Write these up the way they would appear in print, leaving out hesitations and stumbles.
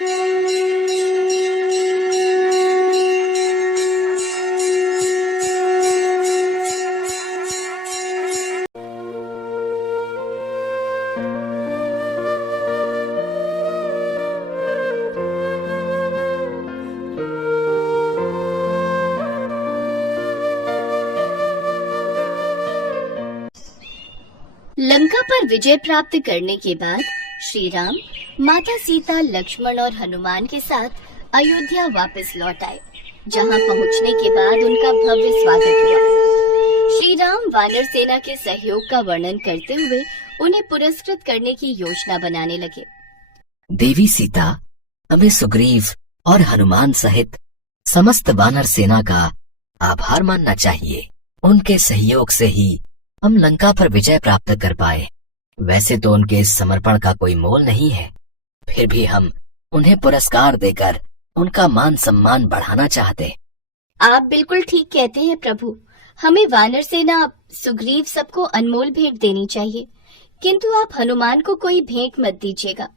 लंका पर विजय प्राप्त करने के बाद श्री राम, माता सीता, लक्ष्मण और हनुमान के साथ अयोध्या वापस लौट आए, जहां पहुंचने के बाद उनका भव्य स्वागत हुआ। श्री राम वानर सेना के सहयोग का वर्णन करते हुए उन्हें पुरस्कृत करने की योजना बनाने लगे। देवी सीता, हमें सुग्रीव और हनुमान सहित समस्त वानर सेना का आभार मानना चाहिए। उनके सहयोग से ही हम लंका पर विजय प्राप्त कर पाए। वैसे तो उनके इस समर्पण का कोई मोल नहीं है, फिर भी हम उन्हें पुरस्कार देकर उनका मान सम्मान बढ़ाना चाहते। आप बिल्कुल ठीक कहते हैं प्रभु। हमें वानर सेना, सुग्रीव सबको अनमोल भेंट देनी चाहिए, किंतु आप हनुमान को कोई भेंट मत दीजिएगा।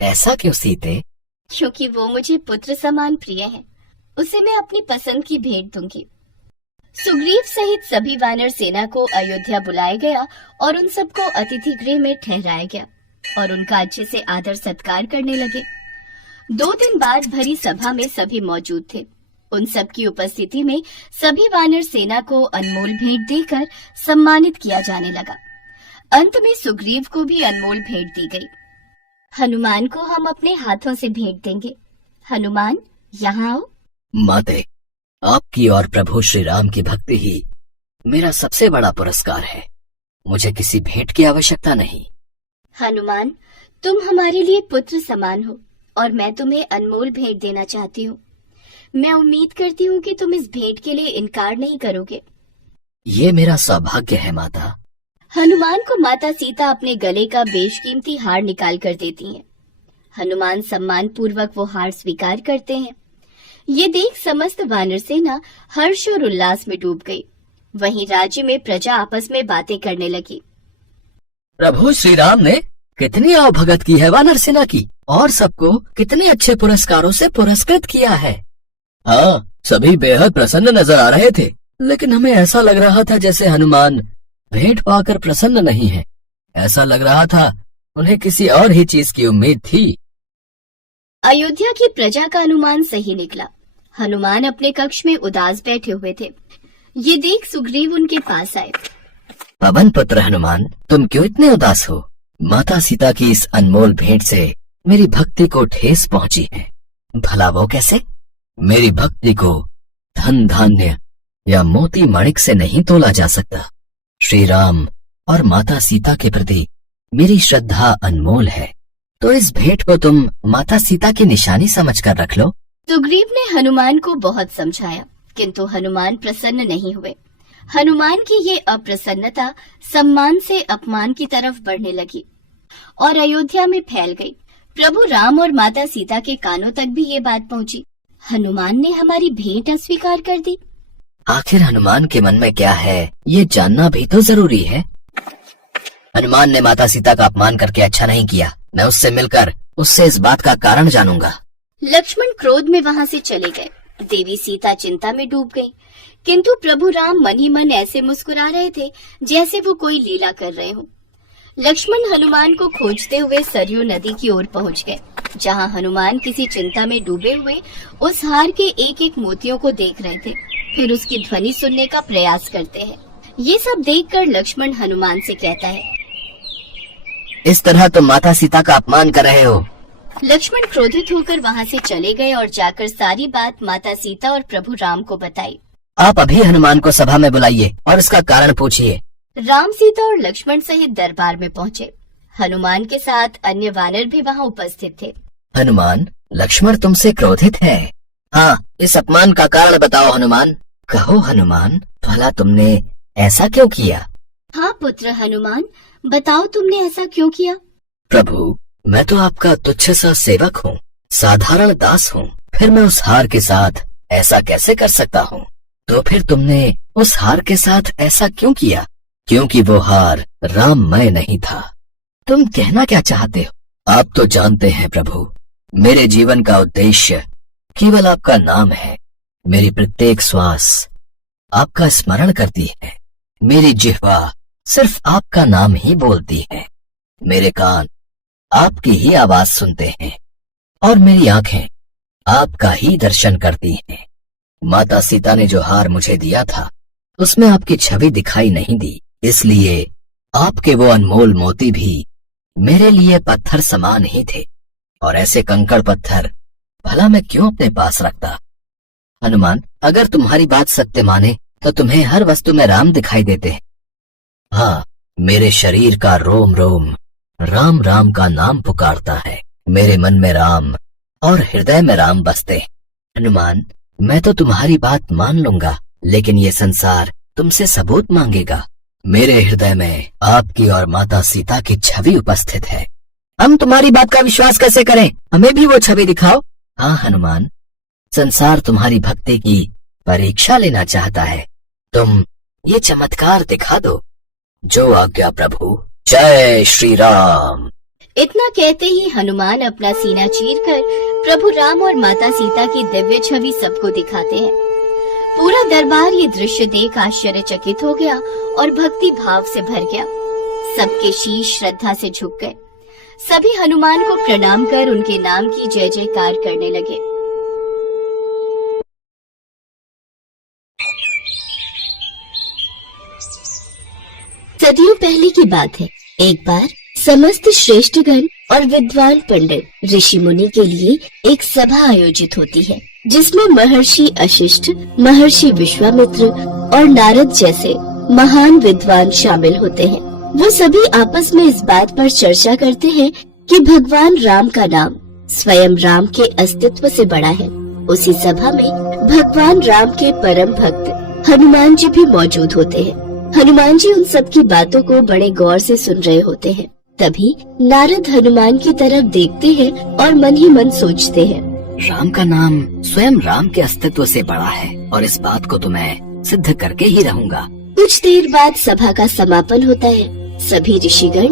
ऐसा क्यों सीते? क्योंकि वो मुझे पुत्र समान प्रिय है। उसे मैं अपनी पसंद की भेंट दूंगी। सुग्रीव सहित सभी वानर सेना को अयोध्या बुलाया गया और उन सबको अतिथि गृह में ठहराया गया और उनका अच्छे से आदर सत्कार करने लगे। 2 दिन बाद भरी सभा में सभी मौजूद थे। उन सब की उपस्थिति में सभी वानर सेना को अनमोल भेंट देकर सम्मानित किया जाने लगा। अंत में सुग्रीव को भी अनमोल भेंट दी गई। हनुमान को हम अपने हाथों से भेंट देंगे। हनुमान, यहाँ आओ। माते, आपकी और प्रभु श्री राम की भक्ति ही मेरा सबसे बड़ा पुरस्कार है। मुझे किसी भेंट की आवश्यकता नहीं। हनुमान, तुम हमारे लिए पुत्र समान हो और मैं तुम्हें अनमोल भेंट देना चाहती हूँ। मैं उम्मीद करती हूँ कि तुम इस भेंट के लिए इनकार नहीं करोगे। ये मेरा सौभाग्य है माता। हनुमान को माता सीता अपने गले का बेशकीमती हार निकाल कर देती हैं। हनुमान सम्मान पूर्वक वो हार स्वीकार करते हैं। ये देख समस्त वानर सेना हर्ष और उल्लास में डूब गई। वहीं राज्य में प्रजा आपस में बातें करने लगी। प्रभु श्री राम ने कितनी आवभगत की है वानर सेना की, और सबको कितने अच्छे पुरस्कारों से पुरस्कृत किया है। हाँ, सभी बेहद प्रसन्न नजर आ रहे थे, लेकिन हमें ऐसा लग रहा था जैसे हनुमान भेंट पाकर प्रसन्न नहीं है। ऐसा लग रहा था उन्हें किसी और ही चीज की उम्मीद थी। अयोध्या की प्रजा का अनुमान सही निकला। हनुमान अपने कक्ष में उदास बैठे हुए थे। ये देख सुग्रीव उनके पास आए। पवन पुत्र हनुमान, तुम क्यों इतने उदास हो? माता सीता की इस अनमोल भेंट से मेरी भक्ति को ठेस पहुंची है। भला वो कैसे? मेरी भक्ति को धन धान्य या मोती माणिक से नहीं तोला जा सकता। श्री राम और माता सीता के प्रति मेरी श्रद्धा अनमोल है, तो इस भेंट को तुम माता सीता की निशानी समझकर रख लो। सुग्रीव ने हनुमान को बहुत समझाया, किंतु हनुमान प्रसन्न नहीं हुए। हनुमान की ये अप्रसन्नता सम्मान से अपमान की तरफ बढ़ने लगी और अयोध्या में फैल गई। प्रभु राम और माता सीता के कानों तक भी ये बात पहुंची। हनुमान ने हमारी भेंट अस्वीकार कर दी। आखिर हनुमान के मन में क्या है, ये जानना भी तो जरूरी है। हनुमान ने माता सीता का अपमान करके अच्छा नहीं किया। मैं उससे मिलकर उससे इस बात का कारण जानूंगा। लक्ष्मण क्रोध में वहाँ से चले गए। देवी सीता चिंता में डूब गईं, किंतु प्रभु राम मन ही मन ऐसे मुस्कुरा रहे थे जैसे वो कोई लीला कर रहे हो। लक्ष्मण हनुमान को खोजते हुए सरयू नदी की ओर पहुँच गए, जहाँ हनुमान किसी चिंता में डूबे हुए उस हार के एक एक मोतियों को देख रहे थे, फिर उसकी ध्वनि सुनने का प्रयास करते हैं। ये सब देखकर लक्ष्मण हनुमान से कहता है, इस तरह तुम माता सीता का अपमान कर रहे हो। लक्ष्मण क्रोधित होकर वहाँ से चले गए और जाकर सारी बात माता सीता और प्रभु राम को बताई। आप अभी हनुमान को सभा में बुलाइए और इसका कारण पूछिए। राम, सीता और लक्ष्मण सहित दरबार में पहुँचे। हनुमान के साथ अन्य वानर भी वहाँ उपस्थित थे। हनुमान, लक्ष्मण तुमसे क्रोधित है। हाँ, इस अपमान का कारण बताओ हनुमान। कहो हनुमान, भला तुमने ऐसा क्यों किया? हाँ पुत्र हनुमान, बताओ तुमने ऐसा क्यों किया? प्रभु, मैं तो आपका तुच्छ सा सेवक हूँ, साधारण दास हूँ, फिर मैं उस हार के साथ ऐसा कैसे कर सकता हूँ? तो फिर तुमने उस हार के साथ ऐसा क्यों किया? क्योंकि वो हार राममय नहीं था। तुम कहना क्या चाहते हो? आप तो जानते हैं प्रभु, मेरे जीवन का उद्देश्य केवल आपका नाम है। मेरी प्रत्येक श्वास आपका स्मरण करती है। मेरी जिह्वा सिर्फ आपका नाम ही बोलती है। मेरे कान आपकी ही आवाज सुनते हैं और मेरी आंखें आपका ही दर्शन करती हैं। माता सीता ने जो हार मुझे दिया था उसमें आपकी छवि दिखाई नहीं दी, इसलिए आपके वो अनमोल मोती भी मेरे लिए पत्थर समान ही थे। और ऐसे कंकड़ पत्थर भला मैं क्यों अपने पास रखता? हनुमान, अगर तुम्हारी बात सत्य माने तो तुम्हें हर वस्तु में राम दिखाई देते हैं। हाँ, मेरे शरीर का रोम रोम राम राम का नाम पुकारता है। मेरे मन में राम और हृदय में राम बसते हैं। हनुमान, मैं तो तुम्हारी बात मान लूंगा, लेकिन ये संसार तुमसे सबूत मांगेगा। मेरे हृदय में आपकी और माता सीता की छवि उपस्थित है। हम तुम्हारी बात का विश्वास कैसे करें? हमें भी वो छवि दिखाओ। हाँ हनुमान, संसार तुम्हारी भक्ति की परीक्षा लेना चाहता है। तुम ये चमत्कार दिखा दो। जो आज्ञा प्रभु। जय श्री राम। इतना कहते ही हनुमान अपना सीना चीरकर प्रभु राम और माता सीता की दिव्य छवि सबको दिखाते हैं। पूरा दरबार ये दृश्य देख आश्चर्यचकित हो गया और भक्ति भाव से भर गया। सबके शीश श्रद्धा से झुक गए। सभी हनुमान को प्रणाम कर उनके नाम की जय जयकार करने लगे। सदियों पहले की बात है। एक बार समस्त श्रेष्ठगण और विद्वान पंडित ऋषि मुनि के लिए एक सभा आयोजित होती है, जिसमें महर्षि वशिष्ठ, महर्षि विश्वामित्र और नारद जैसे महान विद्वान शामिल होते हैं। वो सभी आपस में इस बात पर चर्चा करते हैं कि भगवान राम का नाम स्वयं राम के अस्तित्व से बड़ा है। उसी सभा में भगवान राम के परम भक्त हनुमान जी भी मौजूद होते हैं। हनुमान जी उन सब की बातों को बड़े गौर से सुन रहे होते हैं। तभी नारद हनुमान की तरफ देखते हैं और मन ही मन सोचते हैं, राम का नाम स्वयं राम के अस्तित्व से बड़ा है और इस बात को तो मैं सिद्ध करके ही रहूंगा। कुछ देर बाद सभा का समापन होता है। सभी ऋषिगण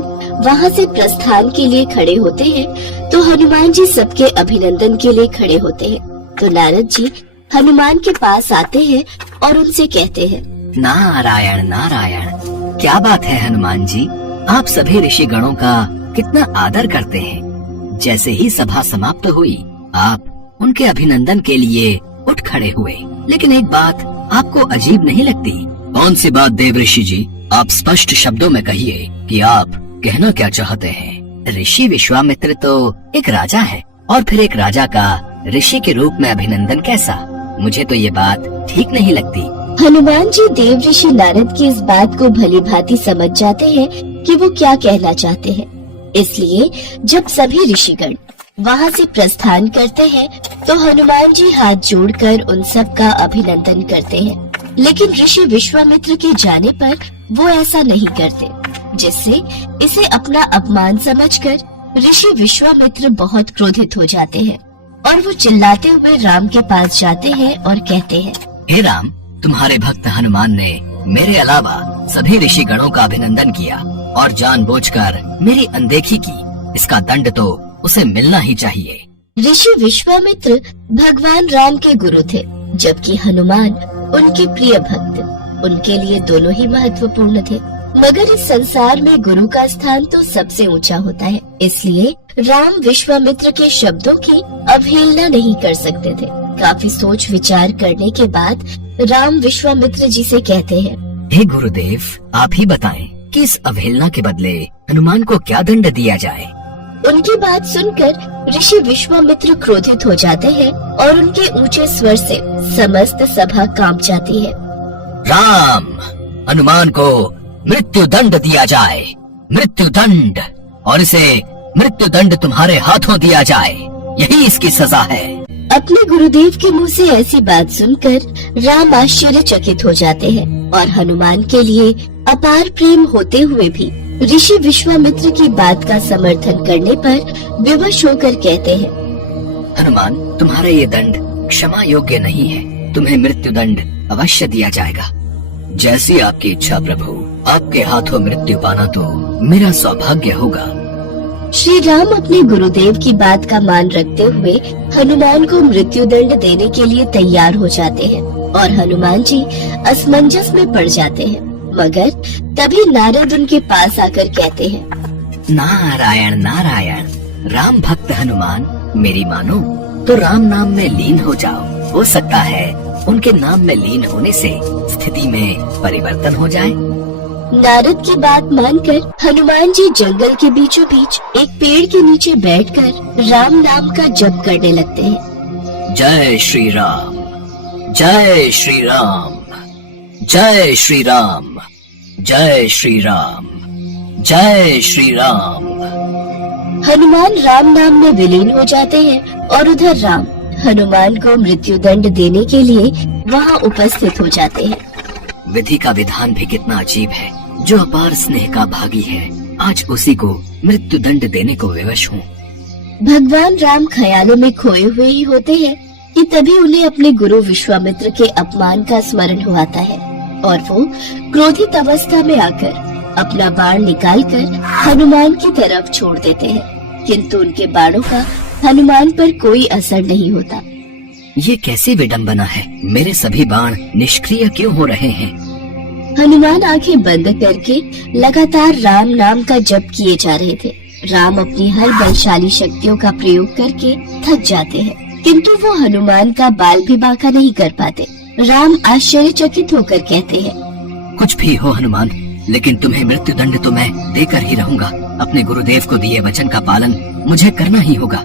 वहाँ से प्रस्थान के लिए खड़े होते हैं तो हनुमान जी सबके अभिनंदन के लिए खड़े होते हैं। तो नारद जी हनुमान के पास आते हैं और उनसे कहते हैं, नारायण नारायण, क्या बात है हनुमान जी, आप सभी ऋषि गणों का कितना आदर करते हैं। जैसे ही सभा समाप्त हुई आप उनके अभिनंदन के लिए उठ खड़े हुए, लेकिन एक बात आपको अजीब नहीं लगती? कौन सी बात देव ऋषि जी? आप स्पष्ट शब्दों में कहिए कि आप कहना क्या चाहते हैं। ऋषि विश्वामित्र तो एक राजा है और फिर एक राजा का ऋषि के रूप में अभिनंदन कैसा? मुझे तो ये बात ठीक नहीं लगती। हनुमान जी देव ऋषि नारद की इस बात को भली भांति समझ जाते हैं कि वो क्या कहना चाहते हैं। इसलिए जब सभी ऋषिगण वहाँ से प्रस्थान करते हैं तो हनुमान जी हाथ जोड़कर उन सब का अभिनंदन करते हैं। लेकिन ऋषि विश्वामित्र के जाने पर वो ऐसा नहीं करते, जिससे इसे अपना अपमान समझकर ऋषि विश्वामित्र बहुत क्रोधित हो जाते हैं और वो चिल्लाते हुए राम के पास जाते हैं और कहते हैं, हे राम, तुम्हारे भक्त हनुमान ने मेरे अलावा सभी ऋषि गणों का अभिनंदन किया और जानबूझकर मेरी अनदेखी की। इसका दंड तो उसे मिलना ही चाहिए। ऋषि विश्वामित्र भगवान राम के गुरु थे, जबकि हनुमान उनके प्रिय भक्त। उनके लिए दोनों ही महत्वपूर्ण थे, मगर इस संसार में गुरु का स्थान तो सबसे ऊंचा होता है। इसलिए राम विश्वामित्र के शब्दों की अवहेलना नहीं कर सकते थे। काफी सोच विचार करने के बाद राम विश्वामित्र जी से कहते हैं, हे गुरुदेव, आप ही बताएं कि इस अवहेलना के बदले हनुमान को क्या दंड दिया जाए। उनकी बात सुनकर ऋषि विश्वामित्र क्रोधित हो जाते हैं और उनके ऊंचे स्वर से समस्त सभा कांप जाती है। राम, हनुमान को मृत्यु दंड दिया जाए, मृत्यु दंड, और इसे मृत्यु दंड तुम्हारे हाथों दिया जाए, यही इसकी सजा है। अपने गुरुदेव के मुंह से ऐसी बात सुनकर राम आश्चर्यचकित हो जाते हैं और हनुमान के लिए अपार प्रेम होते हुए भी ऋषि विश्वामित्र की बात का समर्थन करने पर विवश होकर कहते हैं, हनुमान, तुम्हारा ये दंड क्षमा योग्य नहीं है, तुम्हें मृत्यु दंड अवश्य दिया जाएगा। जैसी आपकी इच्छा प्रभु, आपके हाथों मृत्यु पाना तो मेरा सौभाग्य होगा। श्री राम अपने गुरुदेव की बात का मान रखते हुए हनुमान को मृत्युदंड देने के लिए तैयार हो जाते हैं और हनुमान जी असमंजस में पड़ जाते हैं। मगर तभी नारद उनके पास आकर कहते हैं, नारायण नारायण, राम भक्त हनुमान, मेरी मानो तो राम नाम में लीन हो जाओ। हो सकता है उनके नाम में लीन होने से स्थिति में परिवर्तन हो जाए। नारद की बात मानकर हनुमान जी जंगल के बीचों बीच एक पेड़ के नीचे बैठकर राम नाम का जप करने लगते हैं। जय श्री राम, जय श्री राम, जय श्री राम, जय श्री राम, जय श्री राम। हनुमान राम नाम में विलीन हो जाते हैं और उधर राम हनुमान को मृत्युदंड देने के लिए वहाँ उपस्थित हो जाते हैं। विधि का विधान भी कितना अजीब है। जो अपार स्नेह का भागी है, आज उसी को मृत्युदंड देने को विवश हूँ। भगवान राम ख्यालों में खोए हुए ही होते हैं कि तभी उन्हें अपने गुरु विश्वामित्र के अपमान का स्मरण हो आता है और वो क्रोधित अवस्था में आकर अपना बाण निकालकर हनुमान की तरफ छोड़ देते हैं, किंतु उनके बाणों का हनुमान पर कोई असर नहीं होता। ये कैसी विडंबना है, मेरे सभी बाण निष्क्रिय क्यों हो रहे हैं? हनुमान आंखें बंद करके लगातार राम नाम का जप किए जा रहे थे। राम अपनी हर बलशाली शक्तियों का प्रयोग करके थक जाते हैं, किंतु वो हनुमान का बाल भी बांका नहीं कर पाते। राम आश्चर्यचकित होकर कहते हैं, कुछ भी हो हनुमान, लेकिन तुम्हें मृत्युदंड तो मैं देकर ही रहूंगा। अपने गुरुदेव को दिए वचन का पालन मुझे करना ही होगा।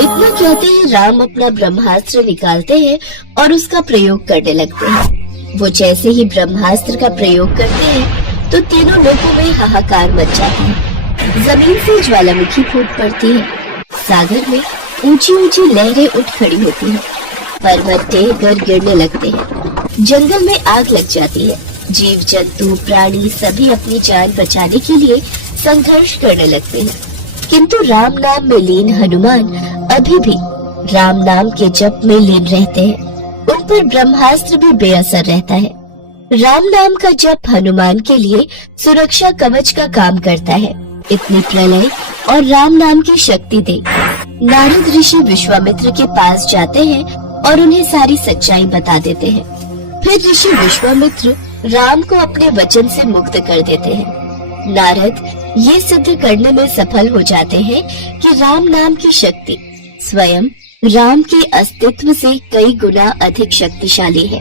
इतना कहते ही राम अपना ब्रह्मास्त्र निकालते हैं और उसका प्रयोग करने लगते हैं। वो जैसे ही ब्रह्मास्त्र का प्रयोग करते हैं तो तीनों लोगों में हाहाकार मच जाता है। जमीन से ज्वालामुखी फूट पड़ती है, सागर में ऊंची ऊंची लहरें उठ खड़ी होती हैं, पर्वत टेढ़कर गिरने लगते हैं, जंगल में आग लग जाती है। जीव जंतु प्राणी सभी अपनी जान बचाने के लिए संघर्ष करने लगते हैं, किंतु राम नाम में लीन हनुमान अभी भी राम नाम के जप में लीन रहते हैं। उन पर ब्रह्मास्त्र भी बेअसर रहता है। राम नाम का जप हनुमान के लिए सुरक्षा कवच का काम करता है। इतनी प्रलय और राम नाम की शक्ति दे नारद ऋषि विश्वामित्र के पास जाते हैं और उन्हें सारी सच्चाई बता देते हैं। फिर ऋषि विश्वामित्र राम को अपने वचन से मुक्त कर देते हैं। नारद ये सिद्ध करने में सफल हो जाते हैं कि राम नाम की शक्ति स्वयं राम के अस्तित्व से कई गुना अधिक शक्तिशाली है।